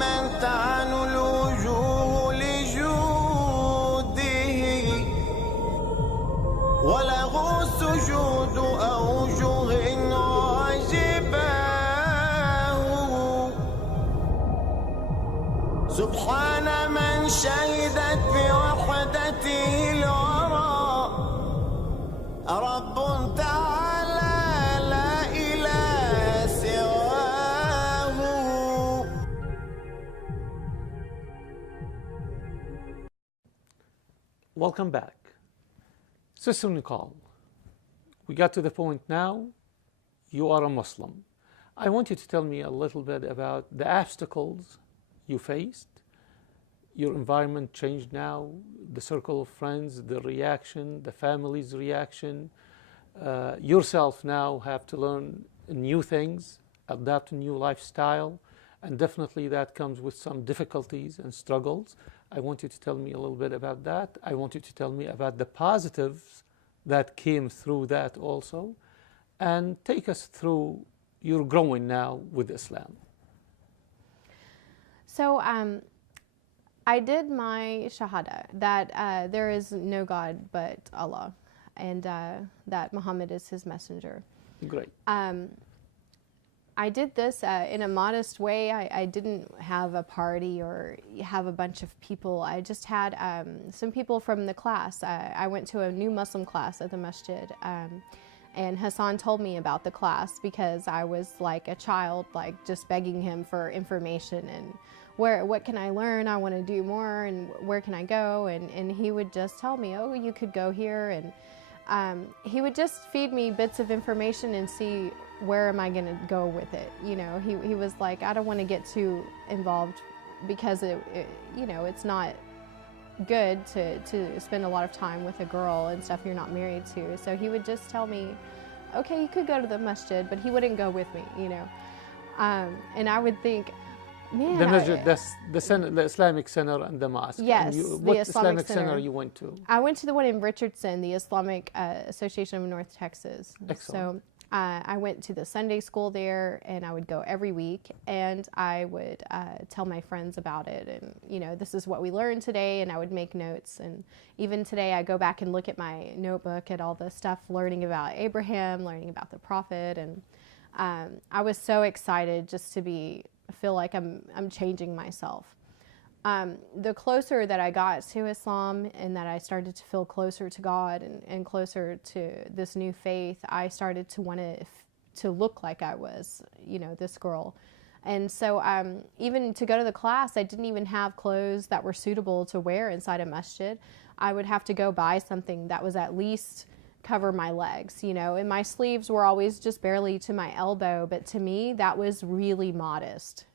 من تعن الوجوه لجوده وله سجود أوجه عجباه سبحان من شهدت بوحدته الورى رب تعالى لا إله سواه. Welcome back. Sister Nicole, we got to the point now, you are a Muslim. I want you to tell me a little bit about the obstacles you faced. Your environment changed now, the circle of friends, the reaction, the family's reaction. Yourself now have to learn new things, adapt a new lifestyle, and definitely that comes with some difficulties and struggles. I want you to tell me a little bit about that. I want you to tell me about the positives that came through that also, and take us through your growing now with Islam. So I did my shahada that there is no God but Allah, and that Muhammad is his messenger. Great. I did this in a modest way. I didn't have a party or have a bunch of people. I just had some people from the class. I went to a new Muslim class at the masjid, and Hassan told me about the class because I was like a child, like just begging him for information and what can I learn? I want to do more, and where can I go? And he would just tell me, oh, you could go here, and he would just feed me bits of information and see where am I going to go with it. You know, he was like, I don't want to get too involved because it's not good to spend a lot of time with a girl and stuff you're not married to. So he would just tell me, okay, you could go to the masjid, but he wouldn't go with me, you know. And I would think, man, the masjid, that's the Islamic Center and the mosque. Yes, what the Islamic Center you went to? I went to the one in Richardson, the Islamic Association of North Texas. Excellent. So I went to the Sunday school there, and I would go every week, and I would tell my friends about it, and this is what we learned today, and I would make notes. And even today I go back and look at my notebook at all the stuff, learning about Abraham, learning about the prophet, and I was so excited just to feel like I'm changing myself. The closer that I got to Islam and that I started to feel closer to God and closer to this new faith, I started to want to look like I was, this girl. And so even to go to the class, I didn't even have clothes that were suitable to wear inside a masjid. I would have to go buy something that was at least cover my legs, and my sleeves were always just barely to my elbow, but to me that was really modest,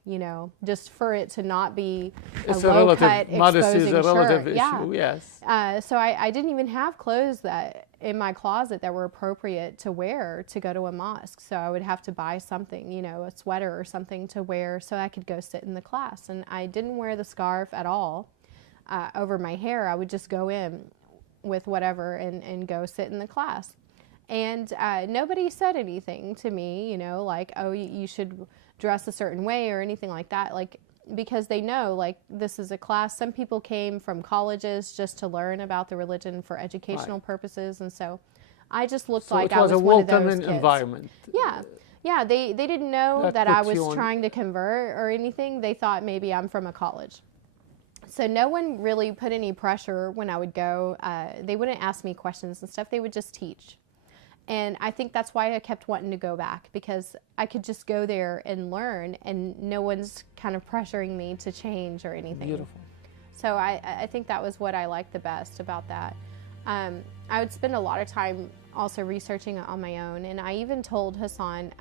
just for it to not be a low cut modesty exposing is a relative shirt. issue. Yes. So I didn't even have clothes that in my closet that were appropriate to wear to go to a mosque. So I would have to buy something, a sweater or something to wear so I could go sit in the class. And I didn't wear the scarf at all over my hair. I would just go in with whatever and go sit in the class. And nobody said anything to me, like, oh, you should dress a certain way or anything like that, like, because they know, like, this is a class. Some people came from colleges just to learn about the religion for educational purposes, and so I just looked like I was one of those kids. It was a welcoming environment. Yeah, they didn't know that I was trying to convert or anything. They thought maybe I'm from a college. So no one really put any pressure when I would go. They wouldn't ask me questions and stuff. They would just teach. And I think that's why I kept wanting to go back, because I could just go there and learn, and no one's kind of pressuring me to change or anything. Beautiful. So I think that was what I liked the best about that. I would spend a lot of time also researching on my own, and I even told Hassan,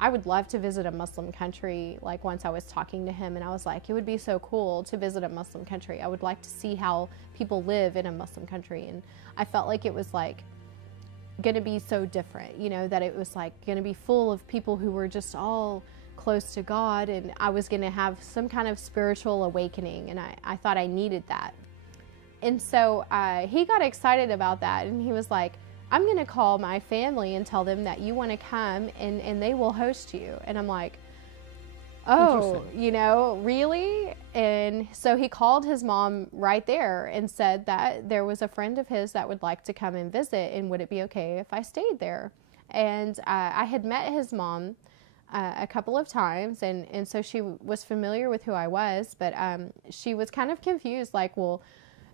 I would love to visit a Muslim country. Like, once I was talking to him, and I was like, it would be so cool to visit a Muslim country. I would like to see how people live in a Muslim country. And I felt like it was like going to be so different, that it was like going to be full of people who were just all close to God, and I was going to have some kind of spiritual awakening, and I thought I needed that. And so he got excited about that, and he was like, I'm going to call my family and tell them that you want to come, and they will host you. And I'm like, oh, Interesting. really? And so he called his mom right there and said that there was a friend of his that would like to come and visit, and would it be okay if I stayed there? And I had met his mom a couple of times, and so she was familiar with who I was, but she was kind of confused, like, well,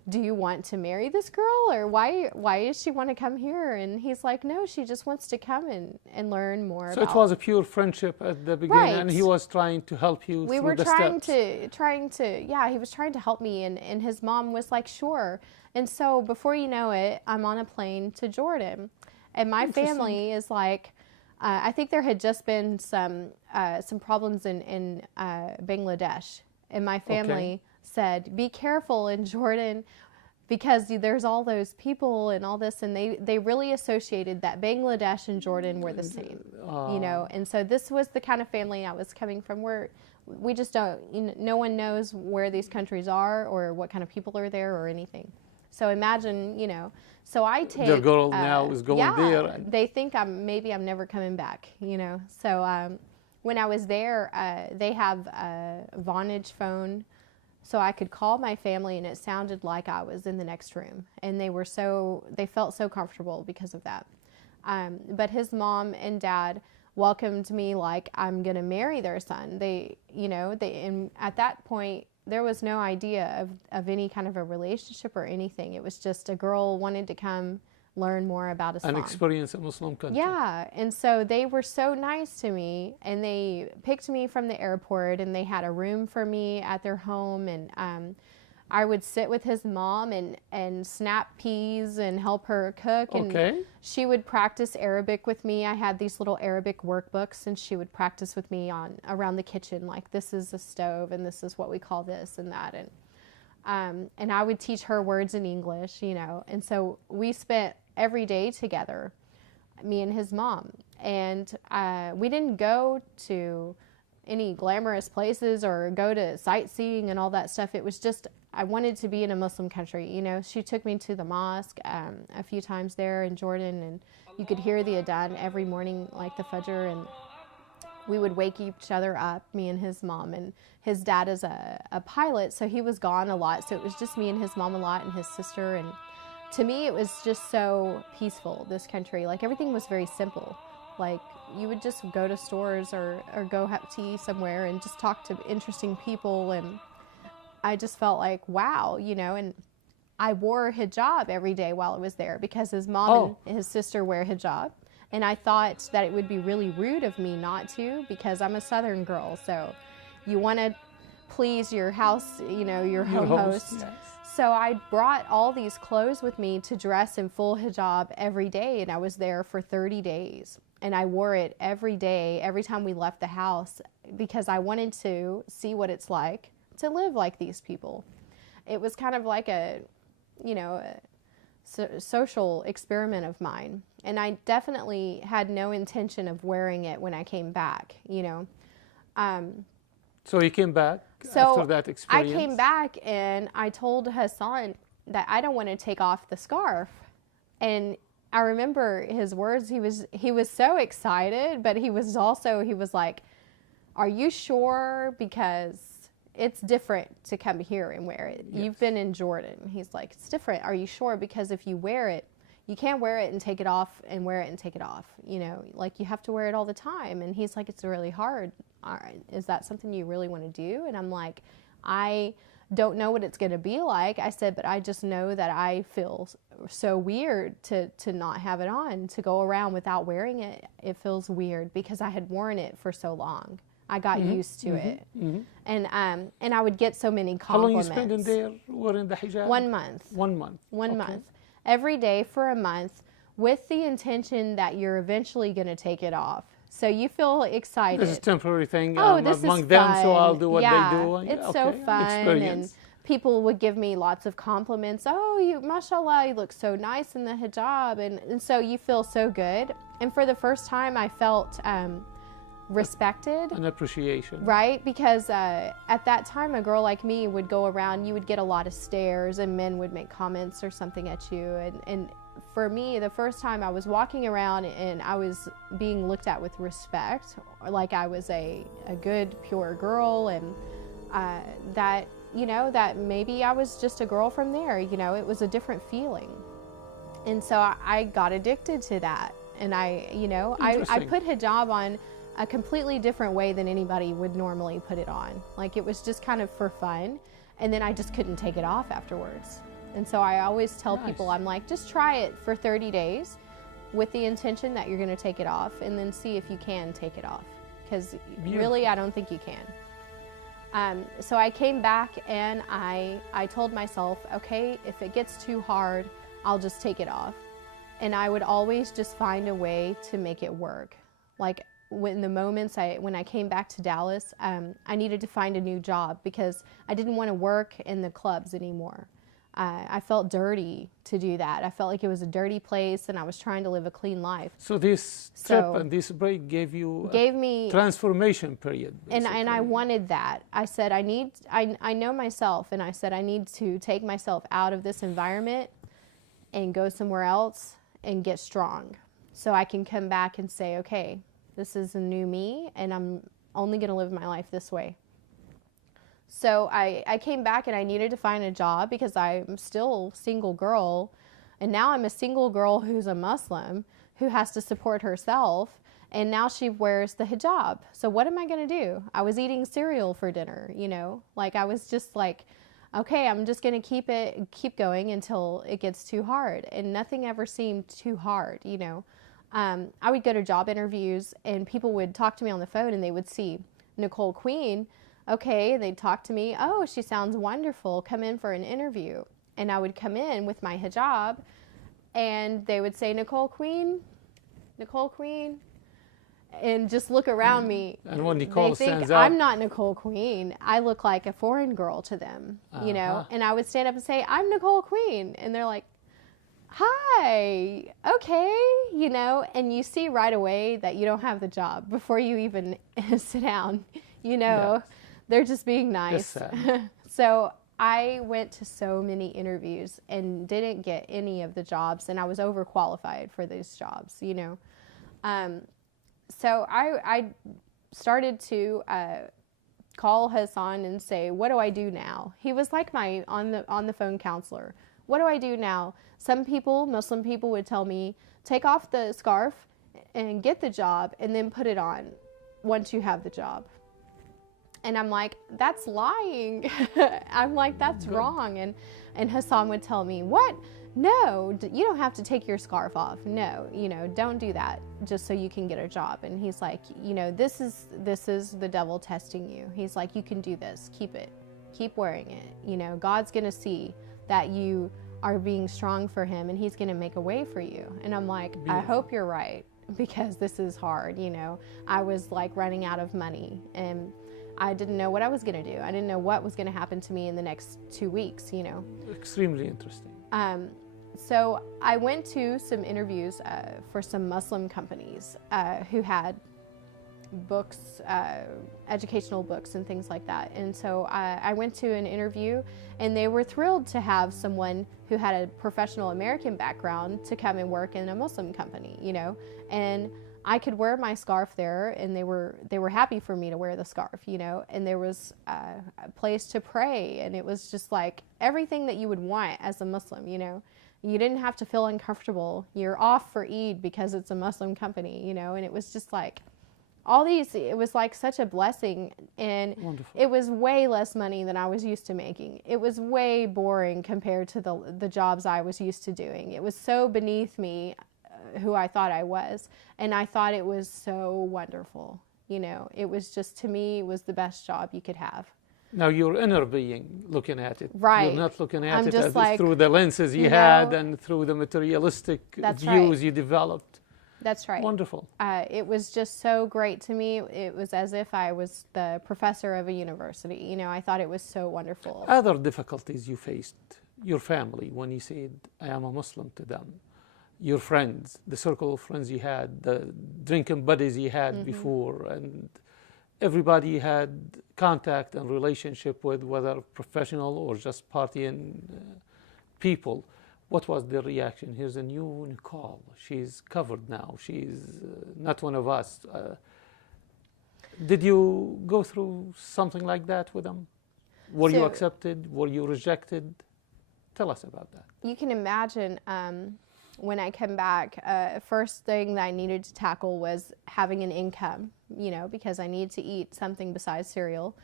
do you want to marry this girl, or why does she want to come here? And he's like, no, she just wants to come and learn more So about. it was a pure friendship at the beginning, and he Right. was trying to help you We through were the trying steps. yeah, he was trying to help me, and his mom was like, sure. And so before you know it, I'm on a plane to Jordan, and my Interesting. family is like, I think there had just been some problems in Bangladesh, and my family said, be careful in Jordan, because there's all those people and all this, and they really associated that Bangladesh and Jordan were the same, and so this was the kind of family I was coming from, where we just don't, no one knows where these countries are or what kind of people are there or anything. So imagine, so I take Your girl now is going there. yeah, they think maybe I'm never coming back, So when I was there, they have a Vonage phone, so I could call my family, and it sounded like I was in the next room, and they felt so comfortable because of that. But his mom and dad welcomed me like I'm gonna marry their son. And at that point, there was no idea of any kind of a relationship or anything. It was just a girl wanted to come learn more about Islam. An experience in Muslim country. Yeah, and so they were so nice to me, and they picked me from the airport, and they had a room for me at their home, and I would sit with his mom and snap peas and help her cook, and she would practice Arabic with me. I had these little Arabic workbooks, and she would practice with me around the kitchen, like, this is a stove, and this is what we call this and that, and I would teach her words in English, and so we spent every day together, me and his mom, and we didn't go to any glamorous places or go to sightseeing and all that stuff. It was just, I wanted to be in a Muslim country. She took me to the mosque a few times there in Jordan, and you could hear the adhan every morning, like the Fajr, and we would wake each other up, me and his mom, and his dad is a pilot, so he was gone a lot, so it was just me and his mom a lot, and his sister, and to me it was just so peaceful, this country. Like, everything was very simple. Like, you would just go to stores or go have tea somewhere and just talk to interesting people, and I just felt like, wow, and I wore hijab every day while I was there, because his mom and his sister wear hijab. And I thought that it would be really rude of me not to, because I'm a Southern girl. So you want to please your house, your home host. Yes. So I brought all these clothes with me to dress in full hijab every day. And I was there for 30 days. And I wore it every day, every time we left the house, because I wanted to see what it's like to live like these people. It was kind of like a social experiment of mine, and I definitely had no intention of wearing it when I came back. So you came back So after that experience? I came back, and I told Hassan that I don't want to take off the scarf, and I remember his words. He was so excited, but he was like, "Are you sure? Because it's different to come here and wear it. Yes. You've been in Jordan." He's like, "It's different. Are you sure? Because if you wear it, you can't wear it and take it off and wear it and take it off. Like, you have to wear it all the time." And he's like, "It's really hard. All right, is that something you really want to do?" And I'm like, "I don't know what it's going to be like." I said, "But I just know that I feel so weird to not have it on, to go around without wearing it. It feels weird because I had worn it for so long. I got used to it." And I would get so many How long you compliments. spend in there wearing the hijab? 1 month. 1 month. One Okay. month. Every day for a month, with the intention that you're eventually going to take it off. So you feel excited. This is a temporary thing. Oh, I'm this among is them, fun. so I'll do what Yeah, they do. it's so fun, Experience. and people would give me lots of compliments. "Oh, you, mashallah, you look so nice in the hijab," and so you feel so good. And for the first time, I felt respected. An appreciation. Right, because at that time, a girl like me would go around, you would get a lot of stares, and men would make comments or something at you, and for me, the first time I was walking around and I was being looked at with respect, or like I was a good, pure girl, and that, you know, that maybe I was just a girl from there, you know, it was a different feeling. And so I got addicted to that. And I put hijab on a completely different way than anybody would normally put it on. Like, it was just kind of for fun. And then I just couldn't take it off afterwards. And so I always tell people, I'm like, just try it for 30 days with the intention that you're going to take it off, and then see if you can take it off. Because really, I don't think you can. So I came back and I told myself, okay, if it gets too hard, I'll just take it off. And I would always just find a way to make it work. Like, when I came back to Dallas, I needed to find a new job because I didn't want to work in the clubs anymore. I felt dirty to do that. I felt like it was a dirty place, and I was trying to live a clean life. So this trip and this break gave me transformation period. And I wanted that. I said, I know myself, and I said, I need to take myself out of this environment and go somewhere else and get strong, so I can come back and say, okay, this is a new me, and I'm only going to live my life this way. So I came back, and I needed to find a job because I'm still a single girl, and now I'm a single girl who's a Muslim who has to support herself, and now she wears the hijab. So what am I going to do? I was eating cereal for dinner, you know, like I was just like, okay, I'm just going to keep going until it gets too hard. And nothing ever seemed too hard, you know. I would go to job interviews, and people would talk to me on the phone, and they would see Nicole Queen. Okay, they'd talk to me. Oh, she sounds wonderful. Come in for an interview. And I would come in with my hijab, and they would say, Nicole Queen, and just look around me. And when Nicole they think stands up, I'm not Nicole Queen. I look like a foreign girl to them, you know. And I would stand up and say, I'm Nicole Queen, and they're like, hi, okay, you know. And you see right away that you don't have the job before you even sit down, you know. Yes. They're just being nice. Yes, So I went to so many interviews and didn't get any of the jobs, and I was overqualified for these jobs, you know. So I started to call Hassan and say, what do I do now? He was like my on the phone counselor. What do I do now? Some people, Muslim people, would tell me, take off the scarf and get the job, and then put it on once you have the job. And I'm like, that's lying. I'm like, that's wrong. And Hassan would tell me, what? No, you don't have to take your scarf off. No, you know, don't do that just so you can get a job. And he's like, you know, this is the devil testing you. He's like, you can do this. Keep it. Keep wearing it. You know, God's going to see that you are being strong for him, and he's going to make a way for you. And I'm like, I hope you're right, because this is hard. You know, I was like running out of money, and I didn't know what I was going to do. I didn't know what was going to happen to me in the next 2 weeks, you know. Extremely interesting. So I went to some interviews for some Muslim companies who had books, educational books and things like that. And so I went to an interview, and they were thrilled to have someone who had a professional American background to come and work in a Muslim company, you know. And I could wear my scarf there, and they were happy for me to wear the scarf, you know. And there was a place to pray, and it was just like everything that you would want as a Muslim, you know. You didn't have to feel uncomfortable. You're off for Eid because it's a Muslim company, you know. And it was just like all these, it was like such a blessing. And Wonderful. It was way less money than I was used to making. It was way boring compared to the jobs I was used to doing. It was so beneath me who I thought I was, and I thought it was so wonderful. You know, it was just, to me, it was the best job you could have. Now your inner being looking at it, right? You're not looking at I'm it just as like, through the lenses you had and through the materialistic That's views right. you developed. That's right. Wonderful. It was just so great to me. It was as if I was the professor of a university. You know, I thought it was so wonderful. Other difficulties you faced, your family, when you said, I am a Muslim to them, your friends, the circle of friends you had, the drinking buddies you had before, and everybody you had contact and relationship with, whether professional or just partying people. What was the reaction? Here's a new Nicole. She's covered now. She's not one of us. Did you go through something like that with them? Were you accepted? Were you rejected? Tell us about that. You can imagine when I come back, first thing that I needed to tackle was having an income, you know, because I need to eat something besides cereal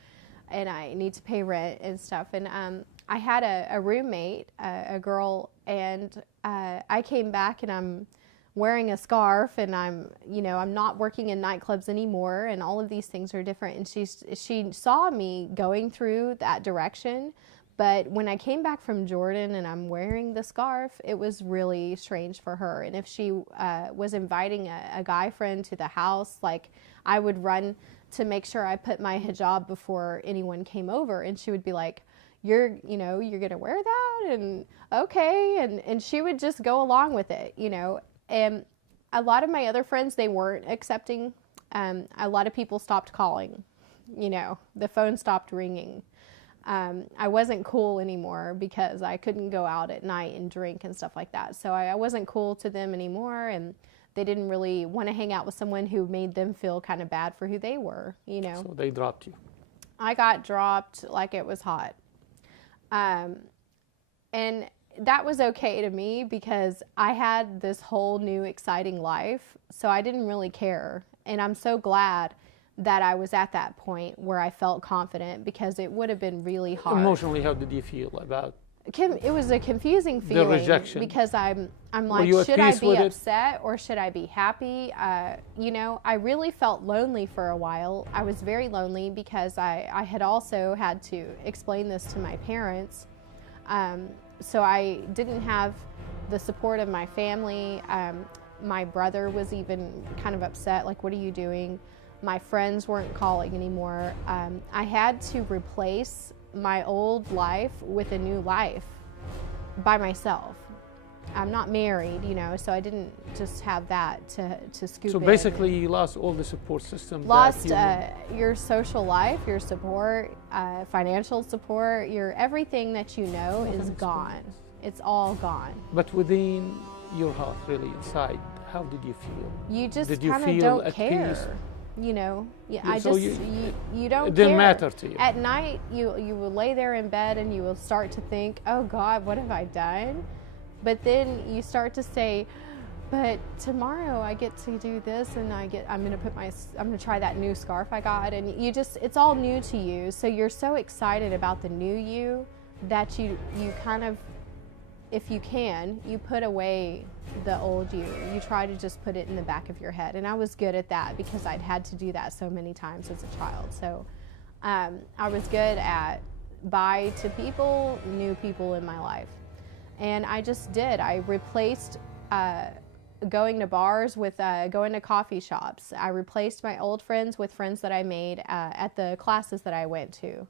and I need to pay rent and stuff. And I had a roommate, a girl, and I came back and I'm wearing a scarf and I'm not working in nightclubs anymore and all of these things are different. And she saw me going through that direction. But when I came back from Jordan and I'm wearing the scarf, it was really strange for her. And if she was inviting a guy friend to the house, like I would run to make sure I put my hijab before anyone came over. And she would be like, you're going to wear that? And okay. And she would just go along with it, you know. And a lot of my other friends, they weren't accepting. A lot of people stopped calling, you know, the phone stopped ringing. I wasn't cool anymore because I couldn't go out at night and drink and stuff like that. So I wasn't cool to them anymore, and they didn't really want to hang out with someone who made them feel kind of bad for who they were, you know. So they dropped you. I got dropped like it was hot. And that was okay to me because I had this whole new exciting life, so I didn't really care. And I'm so glad that I was at that point where I felt confident because it would have been really hard. Emotionally, how did you feel about it was a confusing feeling. The rejection. Because I'm like, should I be upset or should I be happy? You know, I really felt lonely for a while. I was very lonely because I had also had to explain this to my parents. So I didn't have the support of my family. My brother was even kind of upset, like, what are you doing? My friends weren't calling anymore. I had to replace my old life with a new life by myself. I'm not married, you know, so I didn't just have that to scoop in. So basically you lost all the support system. Lost your social life, your support, financial support, your everything that you know is gone. It's all gone. But within your heart, really inside, how did you feel? You just kind of don't care. Peace? You know, you don't. It didn't care. matter to you. At night, you will lay there in bed and you will start to think, "Oh God, what have I done?" But then you start to say, "But tomorrow I get to do this, and I'm gonna try that new scarf I got," and it's all new to you. So you're so excited about the new you that you kind of, if you can, you put away the old you. You try to just put it in the back of your head. And I was good at that because I'd had to do that so many times as a child. So I was good at bye to people, new people in my life. And I just did. I replaced going to bars with going to coffee shops. I replaced my old friends with friends that I made at the classes that I went to.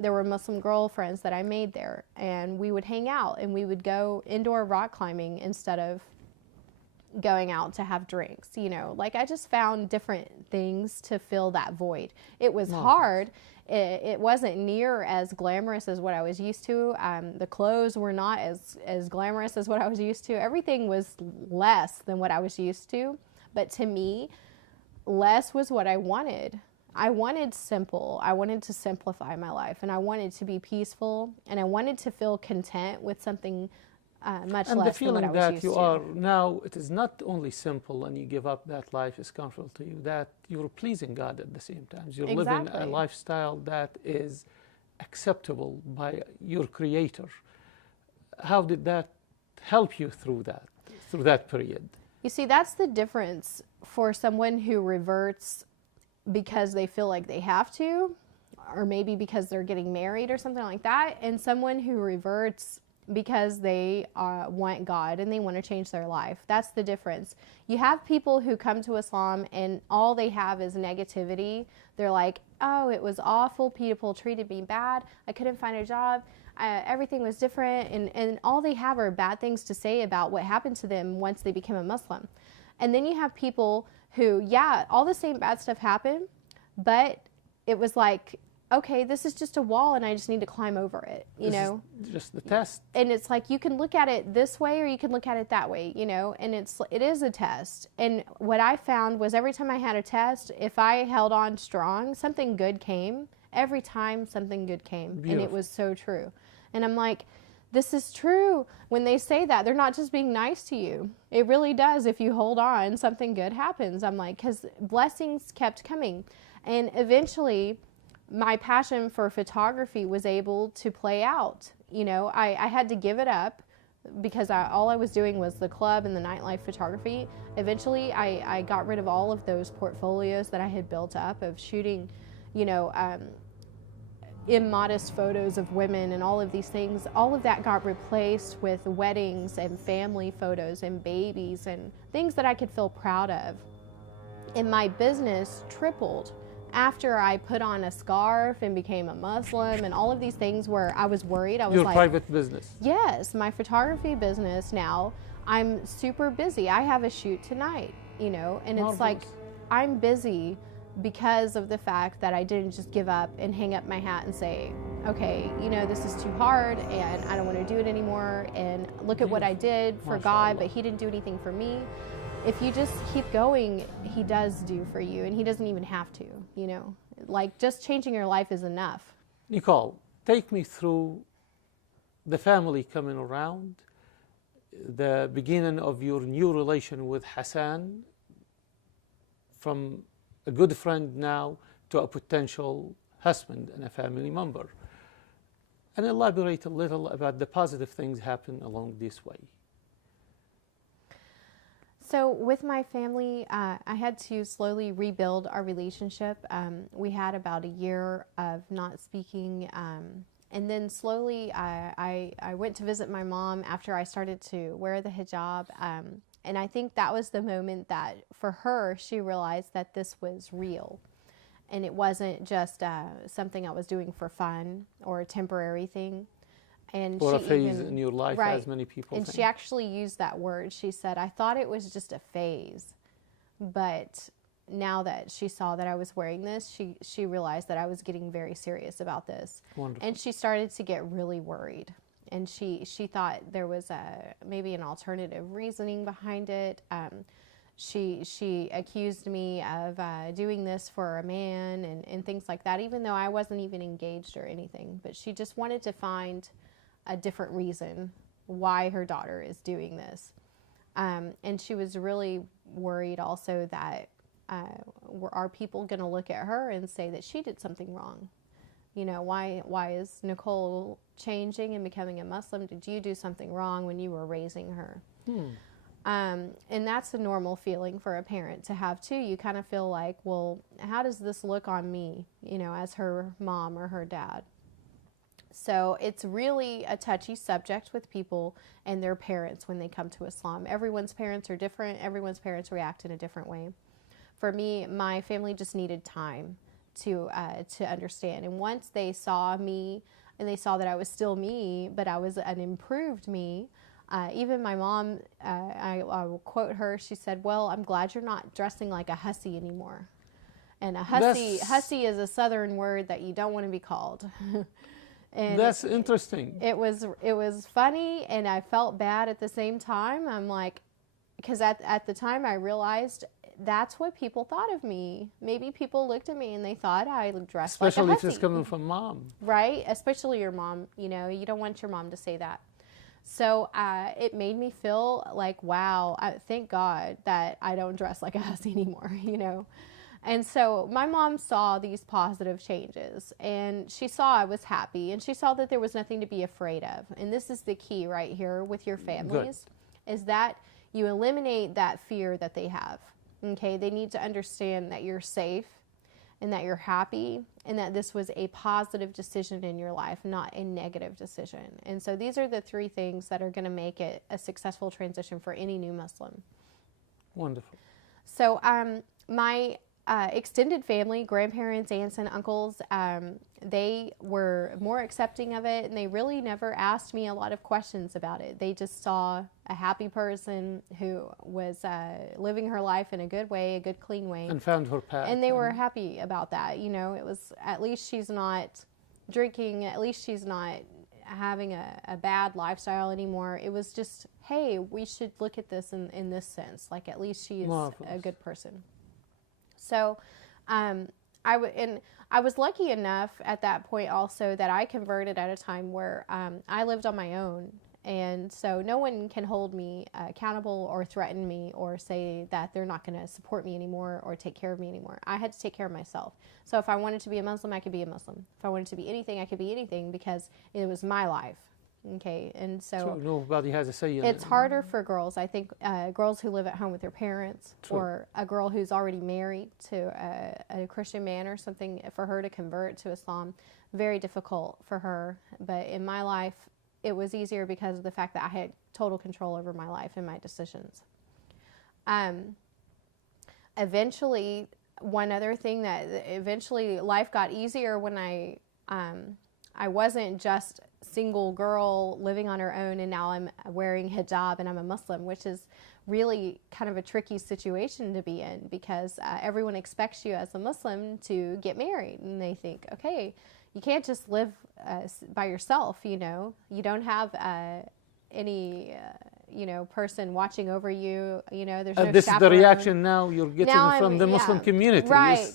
There were Muslim girlfriends that I made there, and we would hang out and we would go indoor rock climbing instead of going out to have drinks, you know. Like, I just found different things to fill that void. It was hard. It wasn't near as glamorous as what I was used to. The clothes were not as glamorous as what I was used to. Everything was less than what I was used to. But to me, less was what I wanted. I wanted simple. I wanted to simplify my life, and I wanted to be peaceful, and I wanted to feel content with something much less than what I was used to. And the feeling that you are now, it is not only simple and you give up that life is comfortable to you, that you're pleasing God at the same time. You're living a lifestyle that is acceptable by your Creator. How did that help you through that period? You see, that's the difference for someone who reverts because they feel like they have to, or maybe because they're getting married or something like that, and someone who reverts because they want God and they want to change their life. That's the difference. You have people who come to Islam and all they have is negativity. They're like, oh, it was awful, people treated me bad, I couldn't find a job, everything was different, and all they have are bad things to say about what happened to them once they became a Muslim. And then you have people who, yeah, all the same bad stuff happened, but it was like, okay, this is just a wall and I just need to climb over it, you This know? is just the test. And it's like, you can look at it this way or you can look at it that way, you know? And it is a test. And what I found was every time I had a test, if I held on strong, something good came. Every time something good came. Beautiful. And it was so true. And I'm like, this is true. When they say that, they're not just being nice to you. It really does. If you hold on, something good happens. I'm like, because blessings kept coming. And eventually, my passion for photography was able to play out. You know, I had to give it up because all I was doing was the club and the nightlife photography. Eventually, I got rid of all of those portfolios that I had built up of shooting, you know, immodest photos of women and all of these things. All of that got replaced with weddings and family photos and babies and things that I could feel proud of. And my business tripled after I put on a scarf and became a Muslim and all of these things where I was worried. I was Your like, private business. yes, my photography business now, I'm super busy. I have a shoot tonight, you know, and it's like, I'm busy because of the fact that I didn't just give up and hang up my hat and say, okay, you know, this is too hard and I don't want to do it anymore. And look at what I did for God, but He didn't do anything for me. If you just keep going, He does do for you, and He doesn't even have to, you know. Like, just changing your life is enough. Nicole, take me through the family coming around, the beginning of your new relation with Hassan, from a good friend now to a potential husband and a family member. And elaborate a little about the positive things happen along this way. So with my family, I had to slowly rebuild our relationship. We had about a year of not speaking. And then slowly I went to visit my mom after I started to wear the hijab. And I think that was the moment that for her, she realized that this was real. And it wasn't just something I was doing for fun or a temporary thing. And or she a phase even, in your life, right, as many people and think. she actually used that word. She said, I thought it was just a phase. But now that she saw that I was wearing this, she realized that I was getting very serious about this. Wonderful. And she started to get really worried. And she thought there was maybe an alternative reasoning behind it. She accused me of doing this for a man and things like that, even though I wasn't even engaged or anything. But she just wanted to find a different reason why her daughter is doing this. And she was really worried also that are people going to look at her and say that she did something wrong? You know, why is Nicole changing and becoming a Muslim? Did you do something wrong when you were raising her? And that's a normal feeling for a parent to have too. You kind of feel like, well, how does this look on me, you know, as her mom or her dad? So it's really a touchy subject with people and their parents when they come to Islam. Everyone's parents are different. Everyone's parents react in a different way. For me, my family just needed time to understand. And once they saw me and they saw that I was still me, but I was an improved me, even my mom, I will quote her, she said, well, I'm glad you're not dressing like a hussy anymore. And a hussy is a southern word that you don't want to be called. And that's interesting. It was funny, and I felt bad at the same time. I'm like, because at the time I realized that's what people thought of me. Maybe people looked at me and they thought I dressed like a Especially hussy. if it's coming from mom. Right? Especially your mom. You know, you don't want your mom to say that. So it made me feel like, wow, thank God that I don't dress like a hussy anymore, you know. And so my mom saw these positive changes, and she saw I was happy, and she saw that there was nothing to be afraid of. And this is the key right here with your families, is that you eliminate that fear that they have. Okay, they need to understand that you're safe and that you're happy and that this was a positive decision in your life, not a negative decision. And so these are the three things that are going to make it a successful transition for any new Muslim. Wonderful. So my extended family, grandparents, aunts, and uncles, they were more accepting of it, and they really never asked me a lot of questions about it. They just saw a happy person who was living her life in a good way, a good, clean way. And found her path. And they were happy about that. You know, it was, at least she's not drinking, at least she's not having a bad lifestyle anymore. It was just, hey, we should look at this in this sense. Like, at least she is a good person. So, I was lucky enough at that point also that I converted at a time where I lived on my own, and so no one can hold me accountable or threaten me or say that they're not going to support me anymore or take care of me anymore. I had to take care of myself. So if I wanted to be a Muslim, I could be a Muslim. If I wanted to be anything, I could be anything, because it was my life. Okay, and so nobody has a say in it. It's harder for girls. I think girls who live at home with their parents, True. or a girl who's already married to a Christian man or something, for her to convert to Islam, very difficult for her. But in my life, it was easier because of the fact that I had total control over my life and my decisions. Eventually, one other thing that eventually life got easier when I wasn't just single girl living on her own, and now I'm wearing hijab and I'm a Muslim, which is really kind of a tricky situation to be in, because everyone expects you as a Muslim to get married, and they think, okay, you can't just live by yourself, you know, you don't have any person watching over you, there's no this chaperone. is the reaction now you're getting from the Muslim community. Right,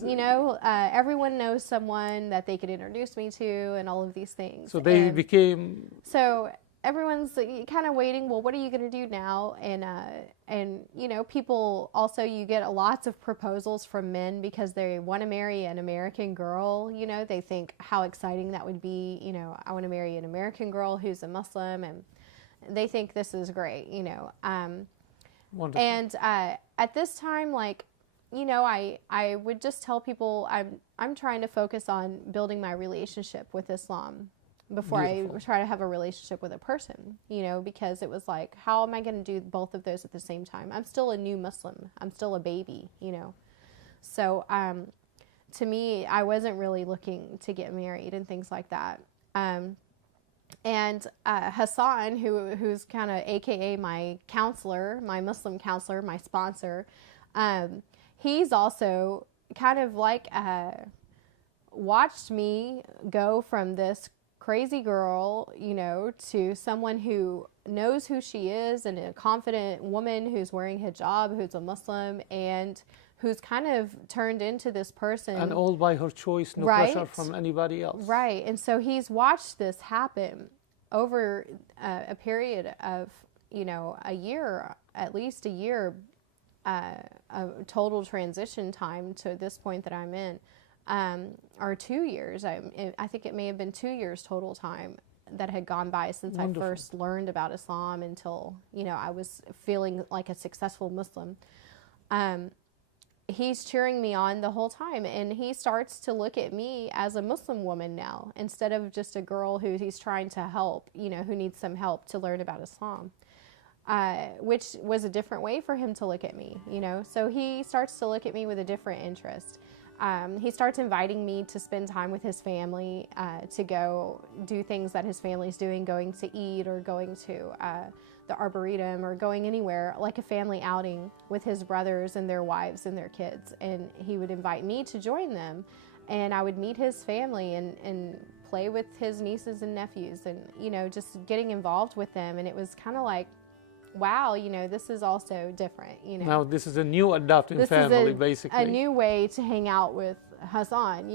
everyone knows someone that they could introduce me to, and all of these things. So they became... So everyone's kind of waiting, well, what are you going to do now? And people also, you get lots of proposals from men because they want to marry an American girl. They think how exciting that would be. I want to marry an American girl who's a Muslim, and they think this is great, Wonderful. And at this time, I would just tell people I'm trying to focus on building my relationship with Islam before Beautiful. I try to have a relationship with a person, because it was like, how am I going to do both of those at the same time? I'm still a new Muslim. I'm still a baby, So to me, I wasn't really looking to get married and things like that. And Hassan, who's kind of AKA my counselor, my Muslim counselor, my sponsor, he's also kind of watched me go from this crazy girl, to someone who knows who she is, and a confident woman who's wearing hijab, who's a Muslim, and who's kind of turned into this person. And all by her choice, no pressure from anybody else. Right. And so he's watched this happen over a period of, a year, at least a year, a total transition time to this point that I'm in, or 2 years. I think it may have been 2 years total time that had gone by since Wonderful. I first learned about Islam until, I was feeling like a successful Muslim. He's cheering me on the whole time, and he starts to look at me as a Muslim woman now, instead of just a girl who he's trying to help, who needs some help to learn about Islam, which was a different way for him to look at me, So he starts to look at me with a different interest. He starts inviting me to spend time with his family, to go do things that his family's doing, going to eat, or going to the Arboretum, or going anywhere, like a family outing with his brothers and their wives and their kids. And he would invite me to join them, and I would meet his family and play with his nieces and nephews, and, just getting involved with them. And it was kind of like, wow, this is also different, Now this is a new adopting family, basically. A new way to hang out with Hassan,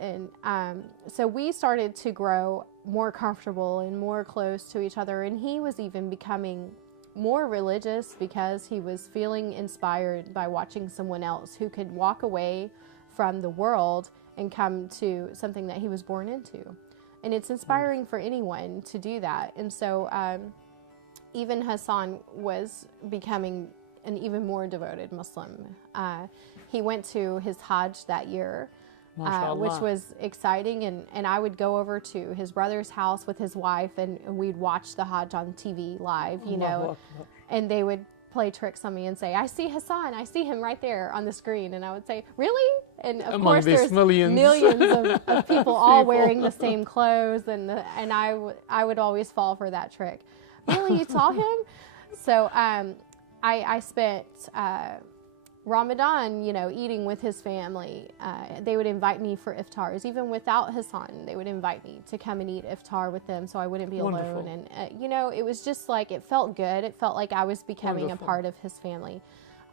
and so we started to grow more comfortable and more close to each other, and he was even becoming more religious because he was feeling inspired by watching someone else who could walk away from the world and come to something that he was born into. And it's inspiring for anyone to do that. And so even Hassan was becoming an even more devoted Muslim. He went to his Hajj that year, which was exciting. And I would go over to his brother's house with his wife, and we'd watch the Hajj on TV live, and they would play tricks on me and say, I see Hassan, I see him right there on the screen. And I would say, really? And of Among course these there's millions. of people all wearing the same clothes, and I would always fall for that trick. Really, you saw him? So I spent Ramadan, eating with his family. They would invite me for iftars. Even without Hassan, they would invite me to come and eat iftar with them so I wouldn't be Wonderful. alone. And, it was just like, it felt good. It felt like I was becoming Wonderful. a part of his family.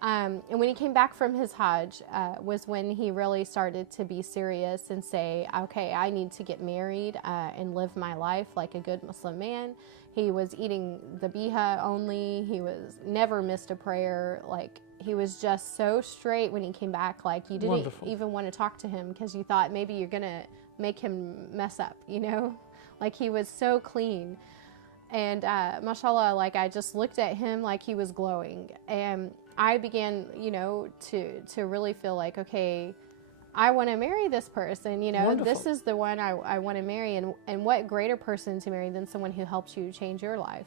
And when he came back from his Hajj, was when he really started to be serious and say, okay, I need to get married and live my life like a good Muslim man. He was eating the biha only. He was never missed a prayer. Like, he was just so straight when he came back. Like, you didn't Wonderful. even want to talk to him because you thought maybe you're going to make him mess up, Like, he was so clean. And mashallah, like, I just looked at him like he was glowing. And I began, to really feel like, okay, I want to marry this person, Wonderful. This is the one I want to marry. And what greater person to marry than someone who helps you change your life,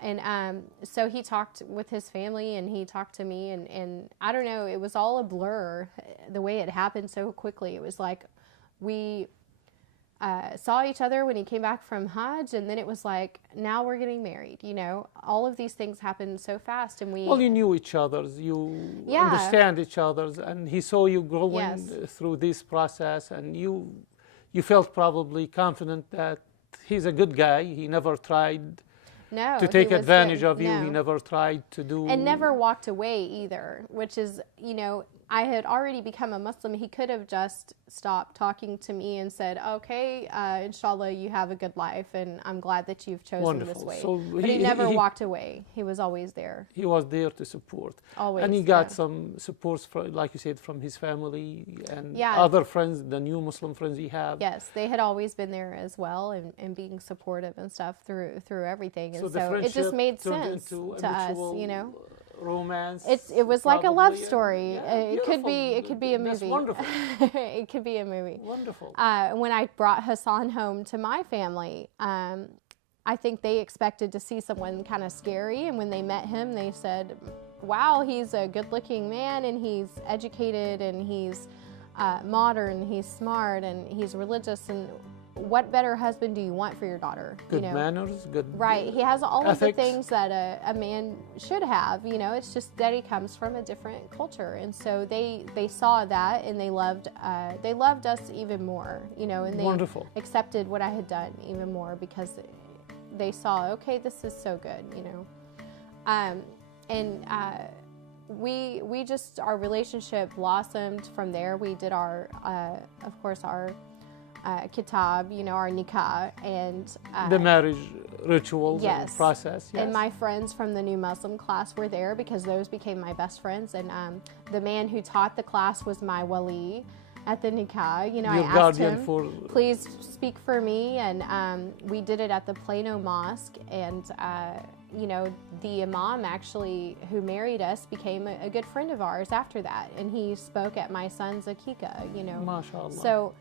And so he talked with his family and he talked to me, and I don't know, it was all a blur the way it happened so quickly. It was like we saw each other when he came back from Hajj, and then it was like, now we're getting married, All of these things happened so fast, and we... Well, you knew each other, you understand each other, and he saw you growing through this process, and you felt probably confident that he's a good guy. He never tried to take advantage of you. No. He never tried to do... And never walked away either, which is, I had already become a Muslim. He could have just stopped talking to me and said, okay, inshallah, you have a good life, and I'm glad that you've chosen Wonderful. this way. So but he never walked away. He was always there. He was there to support. Always. And he got some supports, like you said, from his family and other friends, the new Muslim friends he have. Yes, they had always been there as well, and being supportive and stuff through everything. And so it just made sense to us, romance. It was like a love probably, story. yeah, It could be a movie. That's wonderful. It could be a movie. Wonderful. When I brought Hassan home to my family, I think they expected to see someone kind of scary, and when they met him, they said, wow, he's a good-looking man, and he's educated, and he's modern, he's smart, and he's religious, and what better husband do you want for your daughter? Good manners, good Right. He has all of the ethics. things that a man should have, It's just that he comes from a different culture. And so they saw that, and they loved us even more, and they Wonderful. accepted what I had done even more because they saw, okay, this is so good, we just, our relationship blossomed from there. We did our kitab, our nikah, and the marriage rituals and yes. process. Yes. And my friends from the new Muslim class were there because those became my best friends. And the man who taught the class was my wali at the nikah. Your I asked guardian him, for... please speak for me. And we did it at the Plano Mosque. And, the imam actually who married us became a good friend of ours after that. And he spoke at my son's akikah, MashaAllah. So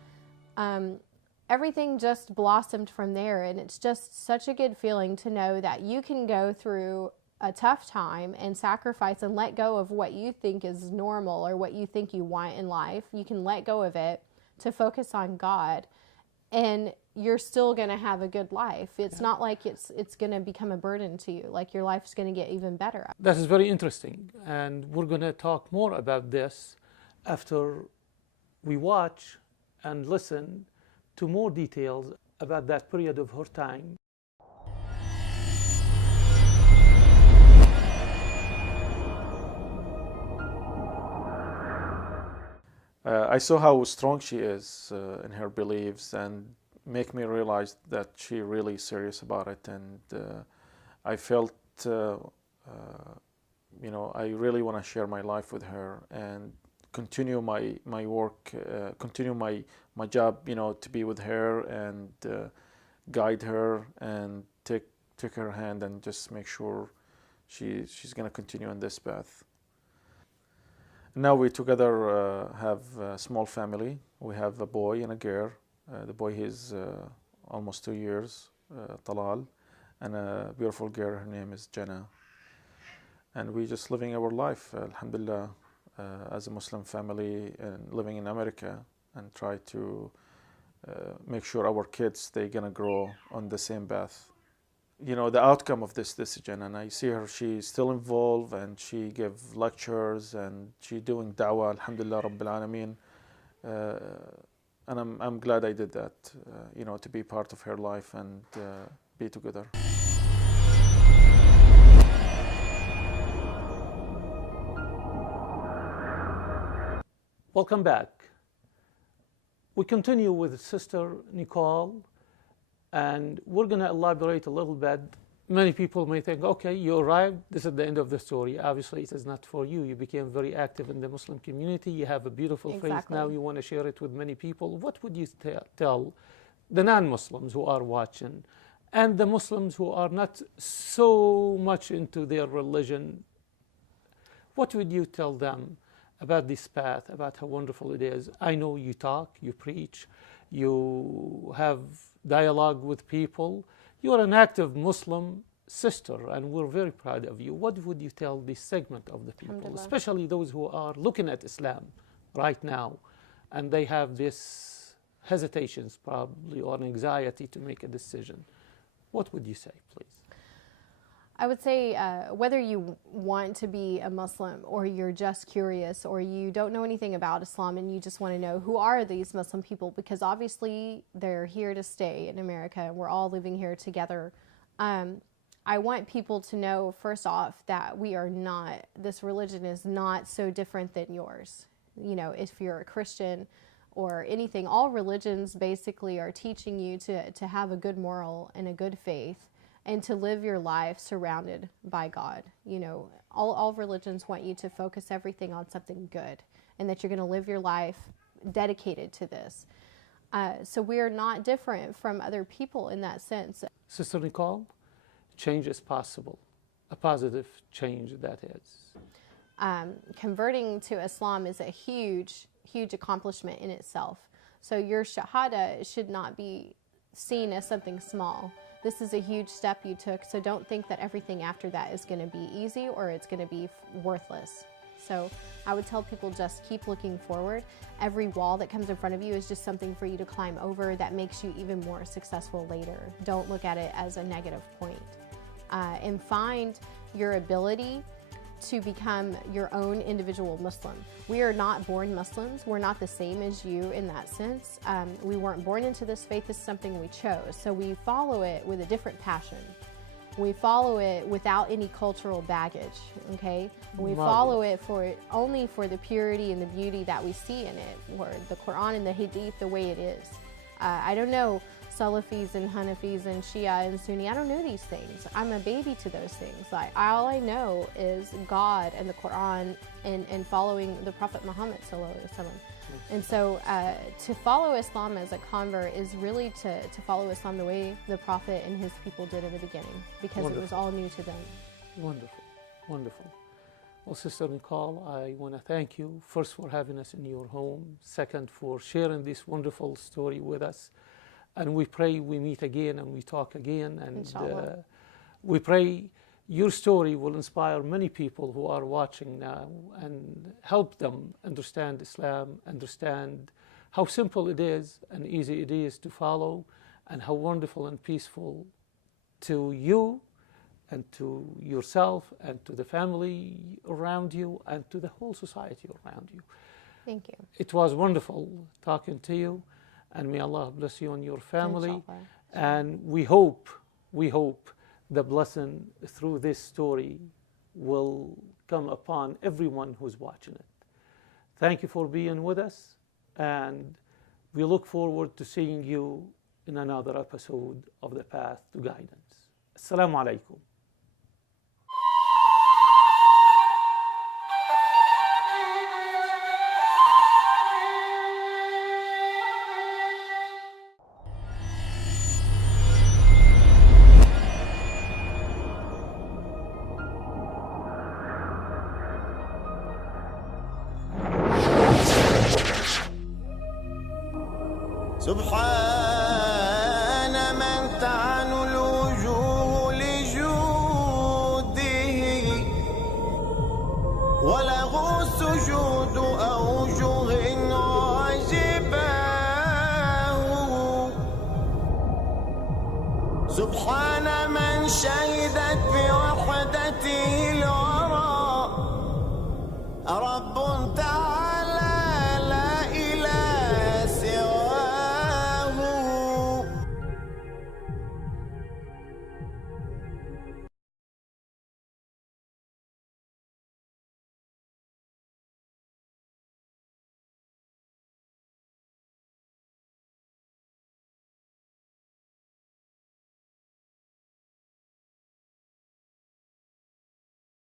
everything just blossomed from there, and it's just such a good feeling to know that you can go through a tough time and sacrifice and let go of what you think is normal or what you think you want in life. You can let go of it to focus on God, and you're still going to have a good life. It's not like it's going to become a burden to you. Like, your life's going to get even better. That is very interesting, and we're going to talk more about this after we watch and listen to more details about that period of her time. I saw how strong she is in her beliefs, and make me realize that she really serious about it. And I felt, I really want to share my life with her and continue my work, continue my job, to be with her and guide her and take her hand and just make sure she's going to continue on this path. Now we together have a small family. We have a boy and a girl. The boy is almost 2 years, Talal, and a beautiful girl. Her name is Jana. and we just living our life, alhamdulillah, as a Muslim family and living in America, and try to make sure our kids, they're gonna grow on the same path. You know, the outcome of this decision, and I see her, she's still involved, and she give lectures, and she doing da'wah, alhamdulillah rabbil alameen. And I'm glad I did that, you know, to be part of her life and be together. Welcome back. We continue with Sister Nicole, and we're going to elaborate a little bit. Many people may think, okay, you arrived, this is the end of the story. Obviously, it is not for you. You became very active in the Muslim community. You have a beautiful faith now. You want to share it with many people. What would you tell the non-Muslims who are watching and the Muslims who are not so much into their religion? What would you tell them about this path, about how wonderful it is? I know you talk, you preach, you have dialogue with people. You are an active Muslim sister, and we're very proud of you. What would you tell this segment of the people, especially those who are looking at Islam right now, and they have this hesitations probably or anxiety to make a decision? What would you say, please? I would say whether you want to be a Muslim or you're just curious or you don't know anything about Islam and you just want to know who are these Muslim people, because obviously they're here to stay in America and we're all living here together. I want people to know, first off, that we are not, this religion is not so different than yours. You know, if you're a Christian or anything, all religions basically are teaching you to have a good moral and a good faith, and to live your life surrounded by God. You know, all religions want you to focus everything on something good, and that you're going to live your life dedicated to this. So we are not different from other people in that sense. Sister Nicole, change is possible, a positive change that is. Converting to Islam is a huge, huge accomplishment in itself. So your shahada should not be seen as something small. This is a huge step you took, so don't think that everything after that is going to be easy or it's going to be worthless. So I would tell people, just keep looking forward. Every wall that comes in front of you is just something for you to climb over that makes you even more successful later. Don't look at it as a negative point. And find your ability to become your own individual Muslim. We are not born Muslims. We're not the same as you in that sense. We weren't born into this faith. It's something we chose. So we follow it with a different passion. We follow it without any cultural baggage, okay? We follow it only for the purity and the beauty that we see in it, or the Quran and the Hadith the way it is. I don't know Salafis and Hanafis and Shia and Sunni. I don't know these things. I'm a baby to those things. Like, all I know is God and the Quran and following the Prophet Muhammad sallallahu alaihi wasallam. And so to follow Islam as a convert is really to follow Islam the way the Prophet and his people did in the beginning, because it was all new to them. Wonderful, wonderful. Well, Sister Nicole, I want to thank you first for having us in your home, second for sharing this wonderful story with us. And we pray we meet again and we talk again. And we pray your story will inspire many people who are watching now and help them understand Islam, understand how simple it is and easy it is to follow, and how wonderful and peaceful to you and to yourself and to the family around you and to the whole society around you. Thank you. It was wonderful talking to you. And may Allah bless you and your family. And we hope the blessing through this story will come upon everyone who's watching it. Thank you for being with us, and we look forward to seeing you in another episode of The Path to Guidance. Assalamu alaikum. سبحان من تعنو الوجوه لجوه سبحان من شهدت بوحدته الوحدة